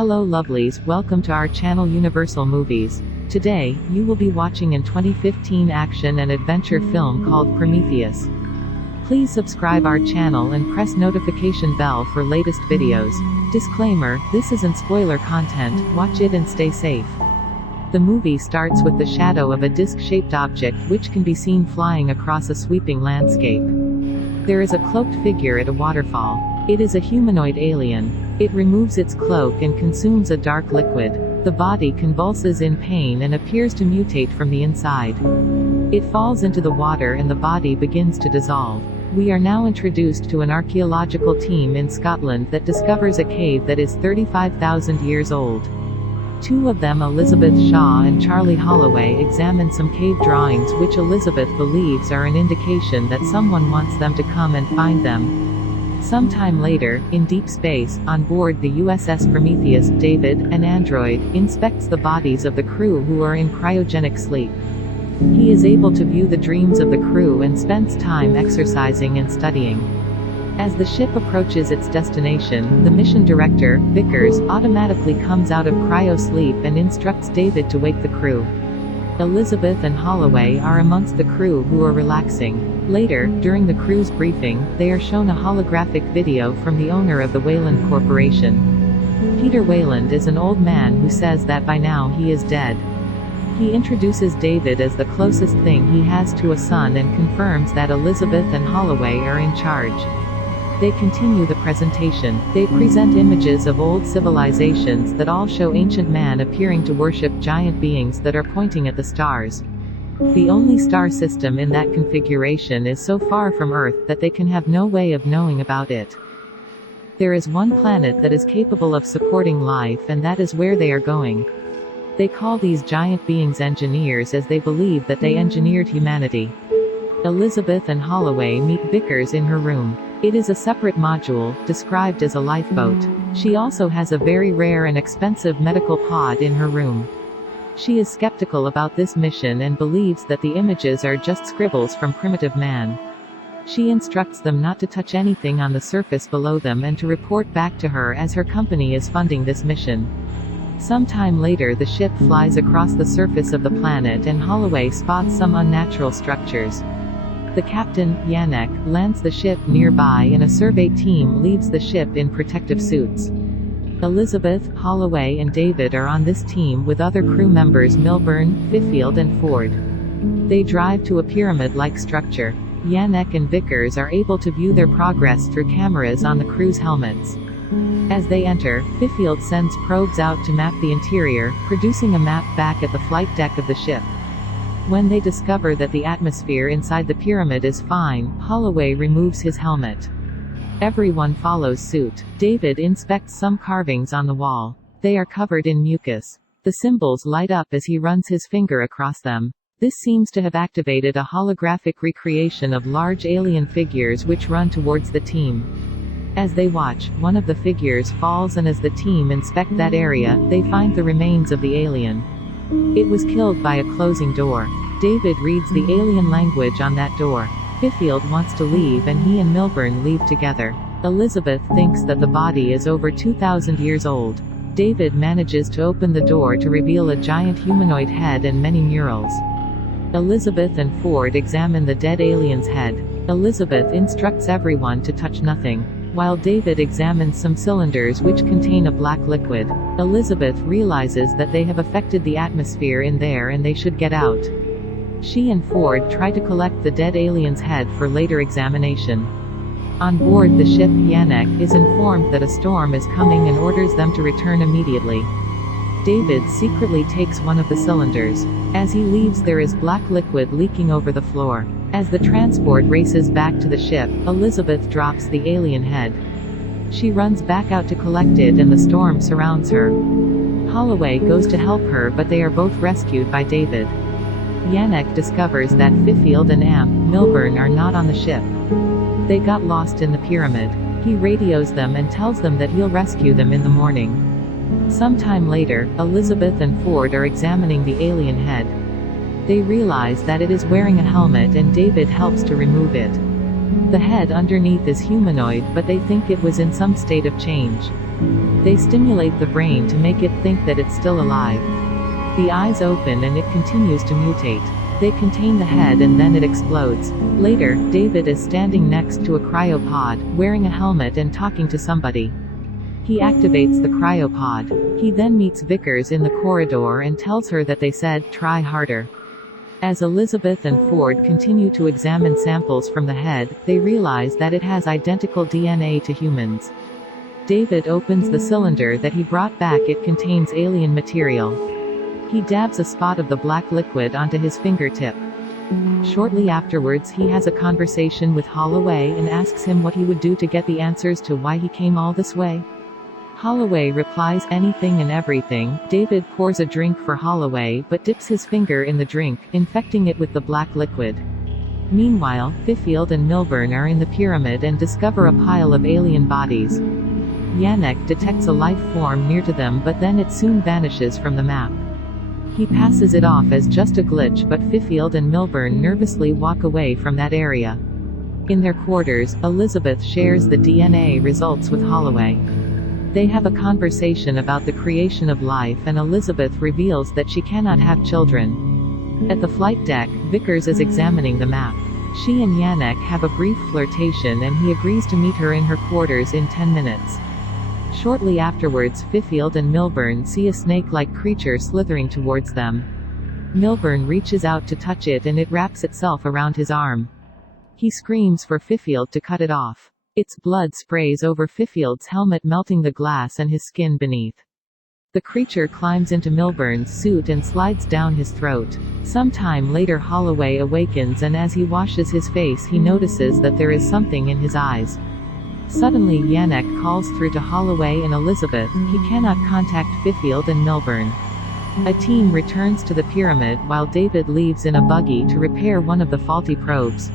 Hello lovelies, welcome to our channel Universal Movies. Today, you will be watching an 2015 action and adventure film called Prometheus. Please subscribe our channel and press notification bell for latest videos. Disclaimer, this isn't spoiler content, watch it and stay safe. The movie starts with the shadow of a disc-shaped object which can be seen flying across a sweeping landscape. There is a cloaked figure at a waterfall. It is a humanoid alien. It removes its cloak and consumes a dark liquid. The body convulses in pain and appears to mutate from the inside. It falls into the water and the body begins to dissolve. We are now introduced to an archaeological team in Scotland that discovers a cave that is 35,000 years old. Two of them, Elizabeth Shaw and Charlie Holloway, examine some cave drawings which Elizabeth believes are an indication that someone wants them to come and find them. Sometime later, in deep space, on board the USS Prometheus, David, an android, inspects the bodies of the crew who are in cryogenic sleep. He is able to view the dreams of the crew and spends time exercising and studying. As the ship approaches its destination, the mission director, Vickers, automatically comes out of cryo-sleep and instructs David to wake the crew. Elizabeth and Holloway are amongst the crew who are relaxing. Later, during the crew's briefing, they are shown a holographic video from the owner of the Weyland Corporation. Peter Weyland is an old man who says that by now he is dead. He introduces David as the closest thing he has to a son and confirms that Elizabeth and Holloway are in charge. They continue the presentation. They present images of old civilizations that all show ancient man appearing to worship giant beings that are pointing at the stars. The only star system in that configuration is so far from Earth that they can have no way of knowing about it. There is one planet that is capable of supporting life, and that is where they are going. They call these giant beings engineers as they believe that they engineered humanity. Elizabeth and Holloway meet Vickers in her room. It is a separate module, described as a lifeboat. She also has a very rare and expensive medical pod in her room. She is skeptical about this mission and believes that the images are just scribbles from primitive man. She instructs them not to touch anything on the surface below them and to report back to her as her company is funding this mission. Sometime later the ship flies across the surface of the planet and Holloway spots some unnatural structures. The captain, Yannick, lands the ship nearby and a survey team leaves the ship in protective suits. Elizabeth, Holloway and David are on this team with other crew members Milburn, Fifield and Ford. They drive to a pyramid-like structure. Yannick and Vickers are able to view their progress through cameras on the crew's helmets. As they enter, Fifield sends probes out to map the interior, producing a map back at the flight deck of the ship. When they discover that the atmosphere inside the pyramid is fine, Holloway removes his helmet. Everyone follows suit. David inspects some carvings on the wall. They are covered in mucus. The symbols light up as he runs his finger across them. This seems to have activated a holographic recreation of large alien figures which run towards the team. As they watch, one of the figures falls and as the team inspect that area, they find the remains of the alien. It was killed by a closing door. David reads the alien language on that door. Fifield wants to leave and he and Milburn leave together. Elizabeth thinks that the body is over 2,000 years old. David manages to open the door to reveal a giant humanoid head and many murals. Elizabeth and Ford examine the dead alien's head. Elizabeth instructs everyone to touch nothing, while David examines some cylinders which contain a black liquid. Elizabeth realizes that they have affected the atmosphere in there and they should get out. She and Ford try to collect the dead alien's head for later examination. On board the ship, Yannick is informed that a storm is coming and orders them to return immediately. David secretly takes one of the cylinders. As he leaves there is black liquid leaking over the floor. As the transport races back to the ship, Elizabeth drops the alien head. She runs back out to collect it and the storm surrounds her. Holloway goes to help her but they are both rescued by David. Yannick discovers that Fifield and Milburn are not on the ship. They got lost in the pyramid. He radios them and tells them that he'll rescue them in the morning. Sometime later, Elizabeth and Ford are examining the alien head. They realize that it is wearing a helmet and David helps to remove it. The head underneath is humanoid but they think it was in some state of change. They stimulate the brain to make it think that it's still alive. The eyes open and it continues to mutate. They contain the head and then it explodes. Later, David is standing next to a cryopod, wearing a helmet and talking to somebody. He activates the cryopod. He then meets Vickers in the corridor and tells her that they said, "Try harder." As Elizabeth and Ford continue to examine samples from the head, they realize that it has identical DNA to humans. David opens the cylinder that he brought back. It contains alien material. He dabs a spot of the black liquid onto his fingertip. Shortly afterwards he has a conversation with Holloway and asks him what he would do to get the answers to why he came all this way. Holloway replies, "Anything and everything." David pours a drink for Holloway but dips his finger in the drink, infecting it with the black liquid. Meanwhile, Fifield and Milburn are in the pyramid and discover a pile of alien bodies. Yannick detects a life form near to them, but then it soon vanishes from the map. He passes it off as just a glitch, but Fifield and Milburn nervously walk away from that area. In their quarters, Elizabeth shares the DNA results with Holloway. They have a conversation about the creation of life and Elizabeth reveals that she cannot have children. At the flight deck, Vickers is examining the map. She and Yannick have a brief flirtation and he agrees to meet her in her quarters in 10 minutes. Shortly afterwards, Fifield and Milburn see a snake-like creature slithering towards them. Milburn reaches out to touch it and it wraps itself around his arm. He screams for Fifield to cut it off. Its blood sprays over Fifield's helmet, melting the glass and his skin beneath. The creature climbs into Milburn's suit and slides down his throat. Sometime later Holloway awakens and as he washes his face he notices that there is something in his eyes. Suddenly Yannick calls through to Holloway and Elizabeth. He cannot contact Fifield and Milburn. A team returns to the pyramid while David leaves in a buggy to repair one of the faulty probes.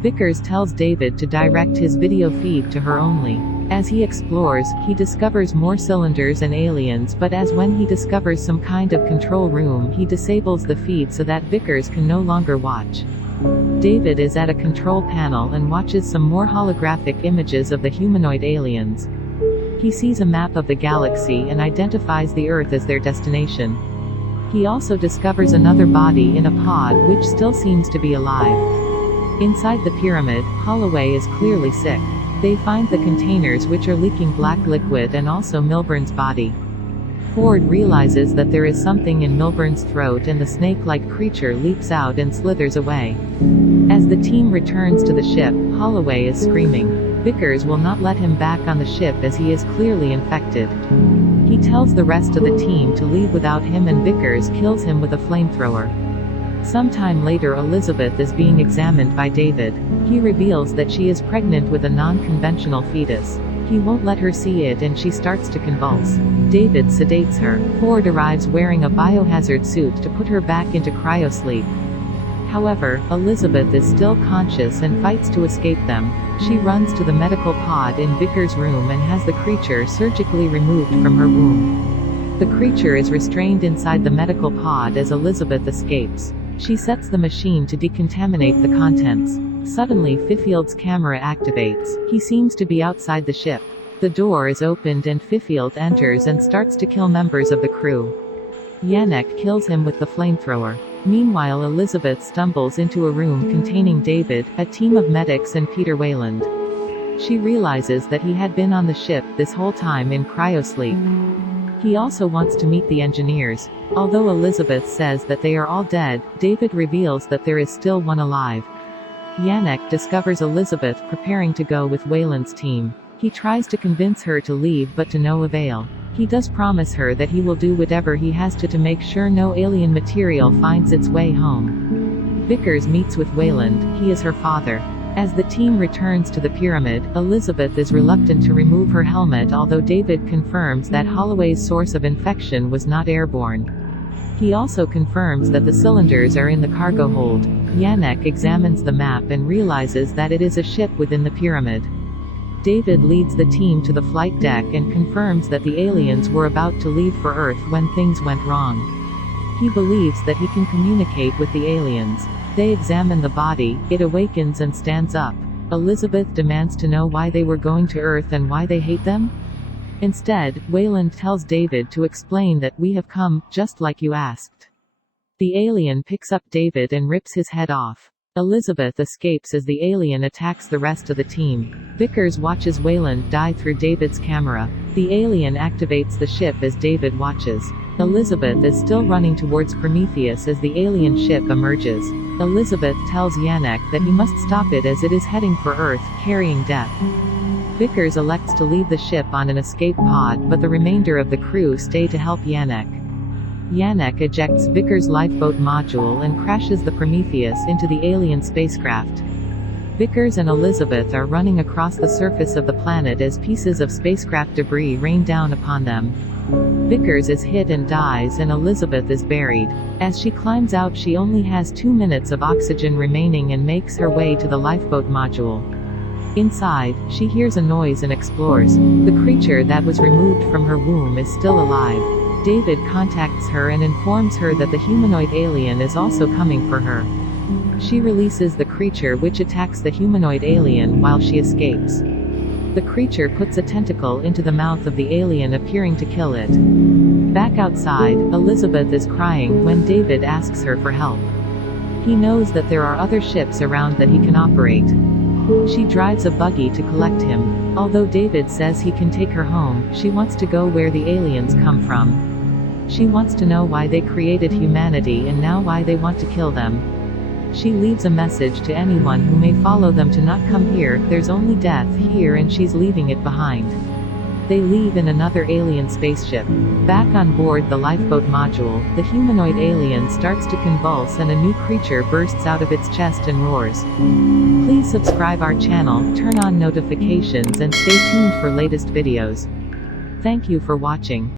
Vickers tells David to direct his video feed to her only. As he explores, he discovers more cylinders and aliens, but as when he discovers some kind of control room he disables the feed so that Vickers can no longer watch. David is at a control panel and watches some more holographic images of the humanoid aliens. He sees a map of the galaxy and identifies the Earth as their destination. He also discovers another body in a pod which still seems to be alive. Inside the pyramid, Holloway is clearly sick. They find the containers which are leaking black liquid and also Milburn's body. Ford realizes that there is something in Milburn's throat and the snake-like creature leaps out and slithers away. As the team returns to the ship, Holloway is screaming. Vickers will not let him back on the ship as he is clearly infected. He tells the rest of the team to leave without him and Vickers kills him with a flamethrower. Sometime later Elizabeth is being examined by David. He reveals that she is pregnant with a non-conventional fetus. He won't let her see it and she starts to convulse. David sedates her. Ford arrives wearing a biohazard suit to put her back into cryosleep. However, Elizabeth is still conscious and fights to escape them. She runs to the medical pod in Vickers' room and has the creature surgically removed from her womb. The creature is restrained inside the medical pod as Elizabeth escapes. She sets the machine to decontaminate the contents. Suddenly Fifield's camera activates. He seems to be outside the ship. The door is opened and Fifield enters and starts to kill members of the crew. Yannick kills him with the flamethrower. Meanwhile Elizabeth stumbles into a room containing David, a team of medics and Peter Weyland. She realizes that he had been on the ship this whole time in cryosleep. He also wants to meet the engineers. Although Elizabeth says that they are all dead, David reveals that there is still one alive. Yannick discovers Elizabeth preparing to go with Weyland's team. He tries to convince her to leave but to no avail. He does promise her that he will do whatever he has to make sure no alien material finds its way home. Vickers meets with Weyland. He is her father. As the team returns to the pyramid, Elizabeth is reluctant to remove her helmet, although David confirms that Holloway's source of infection was not airborne. He also confirms that the cylinders are in the cargo hold. Yannick examines the map and realizes that it is a ship within the pyramid. David leads the team to the flight deck and confirms that the aliens were about to leave for Earth when things went wrong. He believes that he can communicate with the aliens. They examine the body, it awakens and stands up. Elizabeth demands to know why they were going to Earth and why they hate them. Instead, Weyland tells David to explain that we have come, just like you asked. The alien picks up David and rips his head off. Elizabeth escapes as the alien attacks the rest of the team. Vickers watches Weyland die through David's camera. The alien activates the ship as David watches. Elizabeth is still running towards Prometheus as the alien ship emerges. Elizabeth tells Yannick that he must stop it as it is heading for Earth, carrying death. Vickers elects to leave the ship on an escape pod, but the remainder of the crew stay to help Yannick. Yannick ejects Vickers' lifeboat module and crashes the Prometheus into the alien spacecraft. Vickers and Elizabeth are running across the surface of the planet as pieces of spacecraft debris rain down upon them. Vickers is hit and dies, and Elizabeth is buried. As she climbs out, she only has 2 minutes of oxygen remaining and makes her way to the lifeboat module. Inside, she hears a noise and explores. The creature that was removed from her womb is still alive. David contacts her and informs her that the humanoid alien is also coming for her. She releases the creature, which attacks the humanoid alien while she escapes. The creature puts a tentacle into the mouth of the alien, appearing to kill it. Back outside, Elizabeth is crying when David asks her for help. He knows that there are other ships around that he can operate. She drives a buggy to collect him. Although David says he can take her home, she wants to go where the aliens come from. She wants to know why they created humanity and now why they want to kill them. She leaves a message to anyone who may follow them to not come here. There's only death here, and she's leaving it behind. They leave in another alien spaceship. Back on board the lifeboat module, the humanoid alien starts to convulse and a new creature bursts out of its chest and roars. Please subscribe our channel, turn on notifications and stay tuned for latest videos. Thank you for watching.